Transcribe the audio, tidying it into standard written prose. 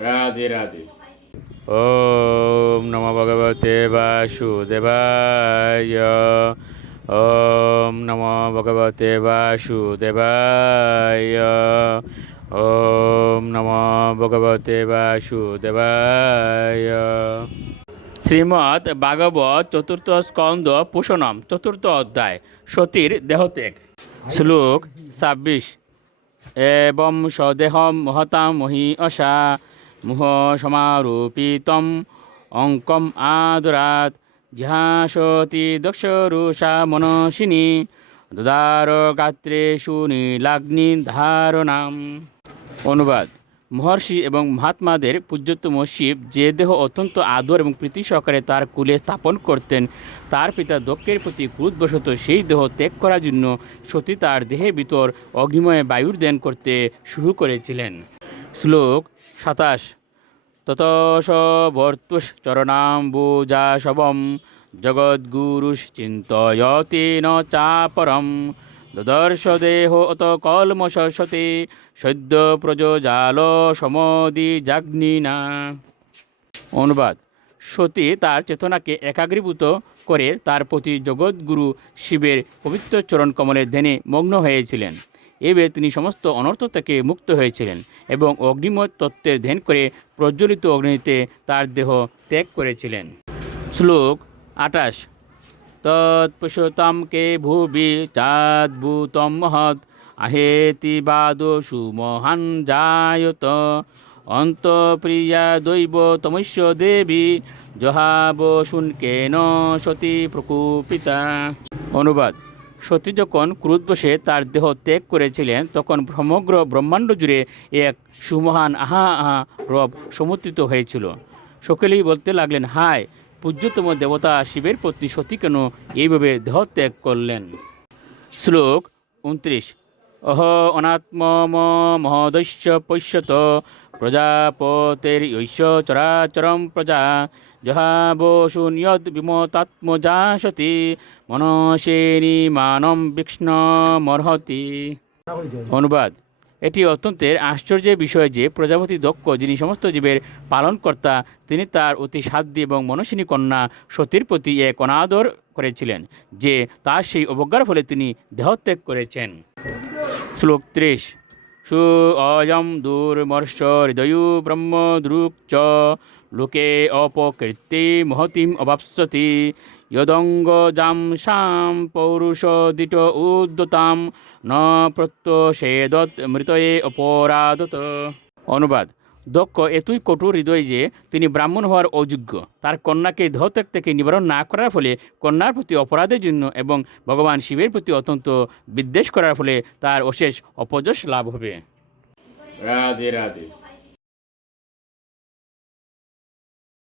রাধে রাধে। ওম নমো ভগবতে বাসুদেবায়। ওম নমো ভগবতে বাসুদেবায়। ওম নমো ভগবতে বাসুদেবায়। শ্রীমদ্ ভাগবত চতুর্থ স্কন্দ পুষণম চতুর্থ অধ্যায় সতীর দেহত্যাগ। শ্লোক 26। এবং স্বদেহম মহতাম মহীয়সা মুহ সমারূপিতম অঙ্কম আদরাত জিহাসতি দক্ষরুষা মনসিনী দদার গাত্রেষু নীলাগ্নি ধারণাম। অনুবাদ: মহর্ষি এবং মহাত্মাদের পূজ্যতম শিব যে দেহ অত্যন্ত আদর এবং প্রীতি সহকারে তার কুলে স্থাপন করতেন, তার পিতা দক্ষের প্রতি ক্রোধবশত সেই দেহ ত্যাগ করার জন্য সতী তার দেহের ভিতর অগ্নিময় বায়ুর দান করতে শুরু করেছিলেন। শ্লোক 27। ততস ভর্তুশ্চরণাম্বুজাশবম জগদ্গুরুশ্চিন্তয়তেন চাপরম দদর্শ দেহ অত কলমশতে সদ্য প্রযোজাল সমদি জাগ্নিনা। অনুবাদ: সতী তার চেতনাকে একাগ্রীভূত করে তার প্রতি জগৎগুরু শিবের পবিত্র চরণ কমলের ধ্যানে মগ্ন হয়েছিলেন। এবে তিনি সমস্ত অনর্থ থেকে মুক্ত হয়েছিলেন এবং অগ্নিময় তত্ত্বের ধ্যান করে প্রজ্বলিত অগ্নিতে তার দেহ ত্যাগ করেছিলেন। শ্লোক 28। তৎপুষতাম কে ভুবি চাদ্ভূতম মহৎ আহেতি বাদোষু মহান জায়ত অন্তঃপ্রিয়া দৈব তমস্য দেবী জহাব শুনকেন সতী প্রকুপিতা। অনুবাদ: সতী যখন ক্রোধবশে তার দেহ ত্যাগ করেছিলেন, তখন সমগ্র ব্রহ্মাণ্ড জুড়ে এক সুমহান আহা আহা রব সমুত্থিত হয়েছিল। সকলেই বলতে লাগলেন, হায়, পূজ্যতম দেবতা শিবের পত্নী সতী কেন এইভাবে দেহত্যাগ করলেন। শ্লোক 29। অহ অনাত্ম মহোদস্য পশ্যত প্রজাপতের্যৈষ চরাচরম প্রজা জহাব শূন্যদ বিমতাত্মজা সতী মনসেনি মানম বিষ্ণমর্হতি। অনুবাদ: এটি অত্যন্তের আশ্চর্যের বিষয় যে প্রজাপতি দক্ষ, যিনি সমস্ত জীবের পালনকর্তা, তিনি তার অতি সাধ্বী এবং মনস্বিনী কন্যা সতীর প্রতি এক অনাদর করেছিলেন যে তার সেই অবজ্ঞার ফলে তিনি দেহত্যাগ করেছেন। শ্লোক 30। সু অয়ম দুর্মর্ষ হৃদয়ু ব্রহ্মদৃক চ লোকে অপকীর্তি মহতিম অবাপ্স্যতি যদঙ্গ জাম শাম পৌরুষদিত উদ্যতাম ন প্রত্যষেদৎ মৃতয়ে অপরাধত। অনুবাদ: দক্ষ এতই কঠোর হৃদয় যে তিনি ব্রাহ্মণ হওয়ার অযোগ্য। তার কন্যাকে দেহত্যাগ থেকে নিবারণ না করার ফলে কন্যার প্রতি অপরাধের জন্য এবং ভগবান শিবের প্রতি অত্যন্ত বিদ্বেষ করার ফলে তার অশেষ অপযশ লাভ হবে। রাধে রাধে।